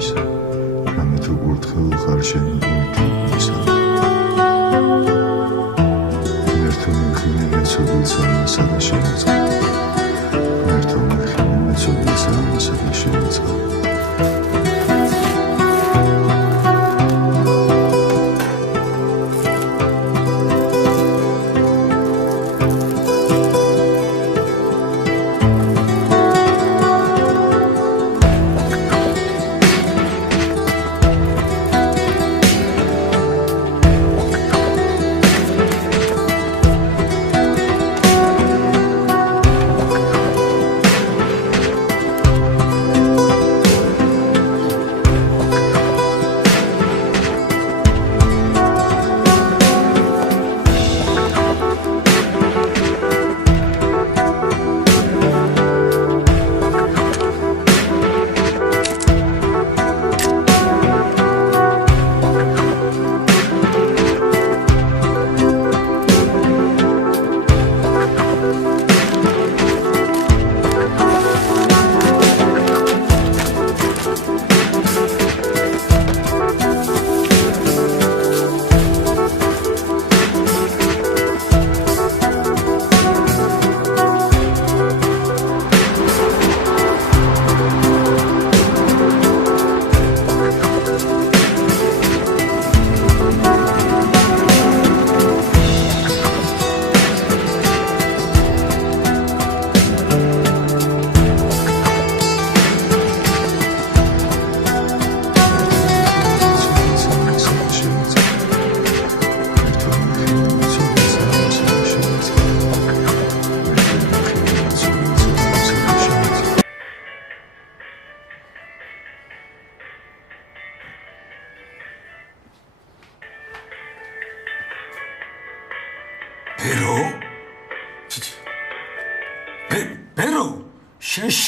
მისა რამე თუ კურთხეულ ხარ შენი იმითი ისა მერთო მიხინე მეცოდილსა მასა და შემოწყა მერთო მიხინე მეცოდილსა მასა და შემოწყა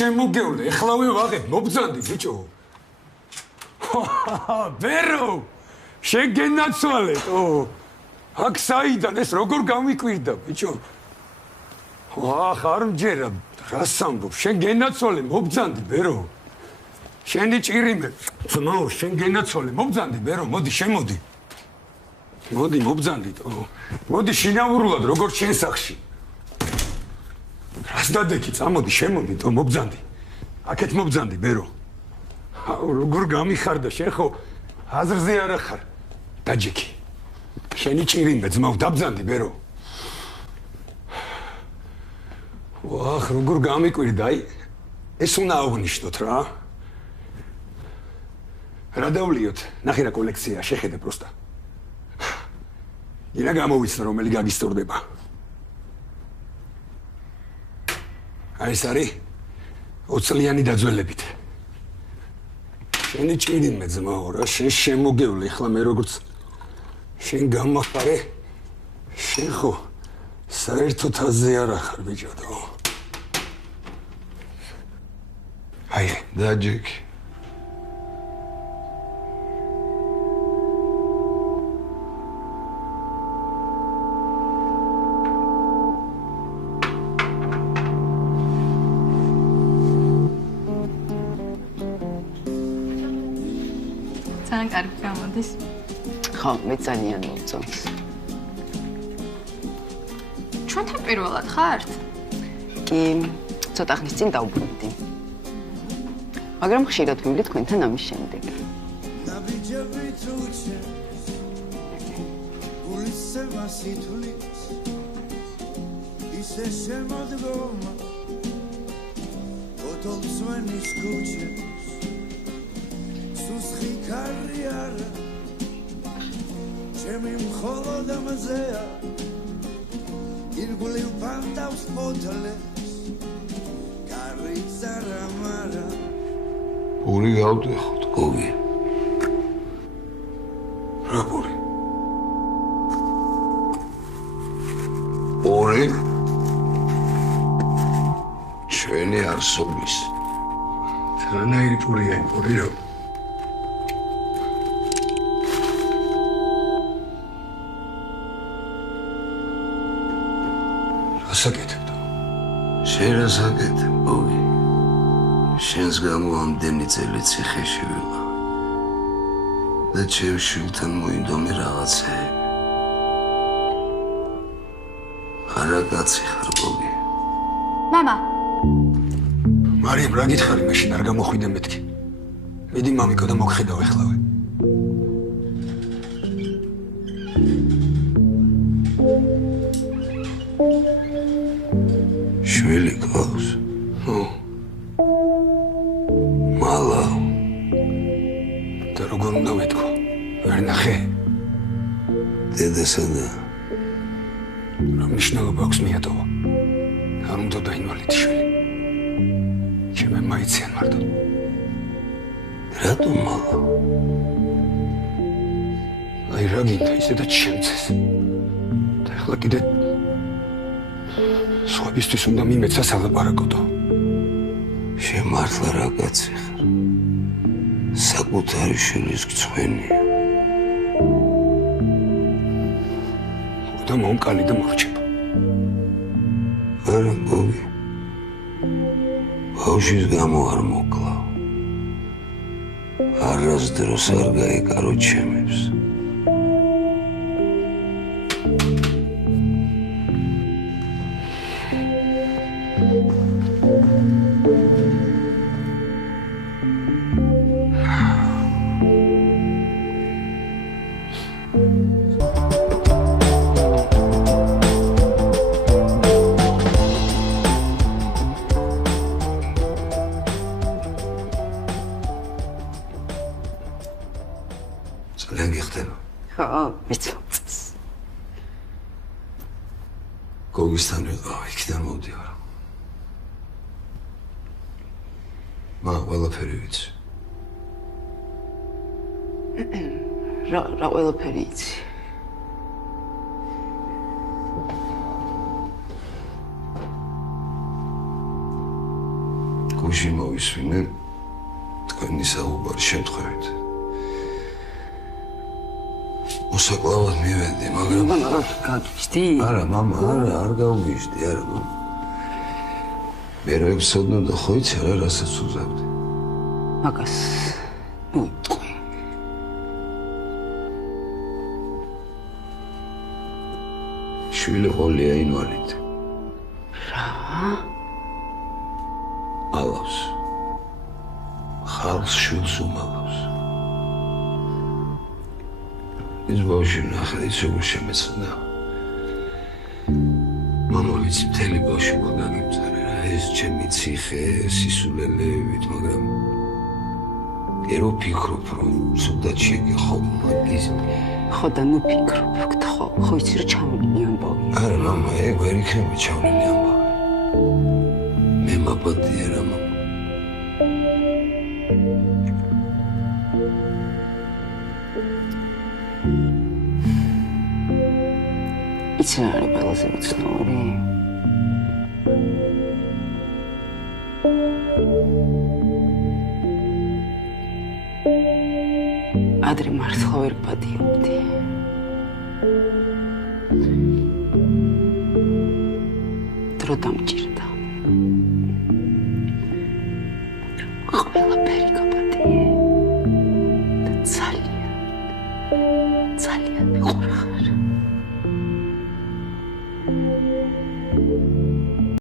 შემოგევლე, ეხლავე ვაღებ, მობძანდი, ბიჭო. ბერო, შენ გენაცვალეთო. აქ საიდან ეს როგორ გამიკვირდა, ბიჭო. არ მჯერა, რას ამბობ, შენ გენაცვალე, მობძანდი, ბერო. შენი ჭირიმე, ძმაო, შენ გენაცვალე, მობძანდი, ბერო, მოდი, შემოდი. მოდი, მობძანდით. მოდი შინაურულად, როგორ შენ სახში. რას დადექი, წამოდი, შემოდი, მობძანდი. აქეთ მობძანდი, ბერო. როგორ გამიხარდა, შენ ხო აზრზე არა ხარ. დაჯექი. შენი ჭირიმე, ძმაო, დაბძანდი, ბერო. ვახ, როგორ გამიკვირდა, აი, ეს უნდა აღვნიშნოთ რა. რა დავლიოთ, ნახე რა კოლექცია, შეხედე პროსტა. ინა გამოვიცნო, რომელი გაგისტორდება. აი ეს არის 20 წლიანი დაძველებით. შენი ჭირიმე ძმაო რა, შენ შემოგევლე, ეხლა მე როგორც შენ გამახარე, შენ ხო საერთოდ აზე არა ხარ ბიჭო. აი, დაჯექი. კარგი გამოდის. ხო, მე ძალიან მოგწონს. ჩვენთან პირველად ხართ? კი, ცოტა ხნის წინ დავუბრუნდი. მაგრამ ხშირად ვივლი თქვენთან ამის შემდეგ. Carriera, c'è mi mkholo da mazea, il guli panta uspotale, carrizza ramara. Uri გავდეხოთ, გოგი. რა პური? პური? ჩვენი არსობის. რანაირი პურია, პურიო? ასაკეთებდა. შენ ასაკეთებ, გოგი. შენს გამო ამდენი წელი ციხეში ვიყავ. და ჩემ შვილთან მოინდომე რაღაცეები. არა კაცი ხარ გოგი. მამა, მარიამ, რა გითხარი, მაშინ არ გამოხვიდე მეთქი. მიდი მამიკო და მოგხედავ ეხლავე. შვილი გყავს? მალა. და როგორ უნდა ვეთქვა? ვერ ნახე? დედასა და რა მნიშვნელობა აქვს მიატოვა? არ უნდა დაინვალიდი შვილი. ჩემ მაიციან მარტო. რატომ მალა? აი რა გინდა ისედაც შემცეს. და ახლა კიდე სხვებისთვის უნდა მიმეცა სალაპარაკოდო. შემართლა რა კაცი ხარ? საკუთარი შვილის გწვენია. და მომკალი და მოხჭება. არა გოგი. ბავშვის გამო არ მოკლავ. არასდროს არ გაეკარო ჩემებს. ძალიან გიხდება. ხო, მიცოწეს. გოგისთან ვიყავ, იქიდან მოვდივარ. ყველაფერი ვიცი. რა ყველაფერი იცი? გუშინ მოვისვინე თქვენი საუბარი შემთხვევით. უსაკლავად მივედი, მაგრამ გაგიჟდი? არა, მამა, არ გავგიჟდი, არა, მამა. მე რო ეცოდნო და ხო იცი რა, რასაც უზავდი. მაგას მოიტყვი. შვილი ყოლია ინვალიდი. რა? ალავს. ხალხს შვილს უმალავს. ის ბავშვი ნახე, ის როგორ შემეცნდა. მამა ვიცი, მთელი ბავშვი მოგაგიმწარე რა, ეს ჩემი ციხე, სისულელეებით, მაგრამ ერო ფიქრობ, რომ ცუდად შეგეხო მაგის. ხო და ნუ ფიქრობ, ხო იცი რა ჩამოვიდნი ამბავი. არა, მამა, ეგ ვერ იქნება ჩავლილი ამბავი. მე მაპატია რა, მამა. იცი რა არის ყველაზე უცნაური? ადრე მართლა ვერ გპატიობდი. დრო დამჭირდა. ყველაფერი გაპატიე. და ძალიან მიყვარხარ.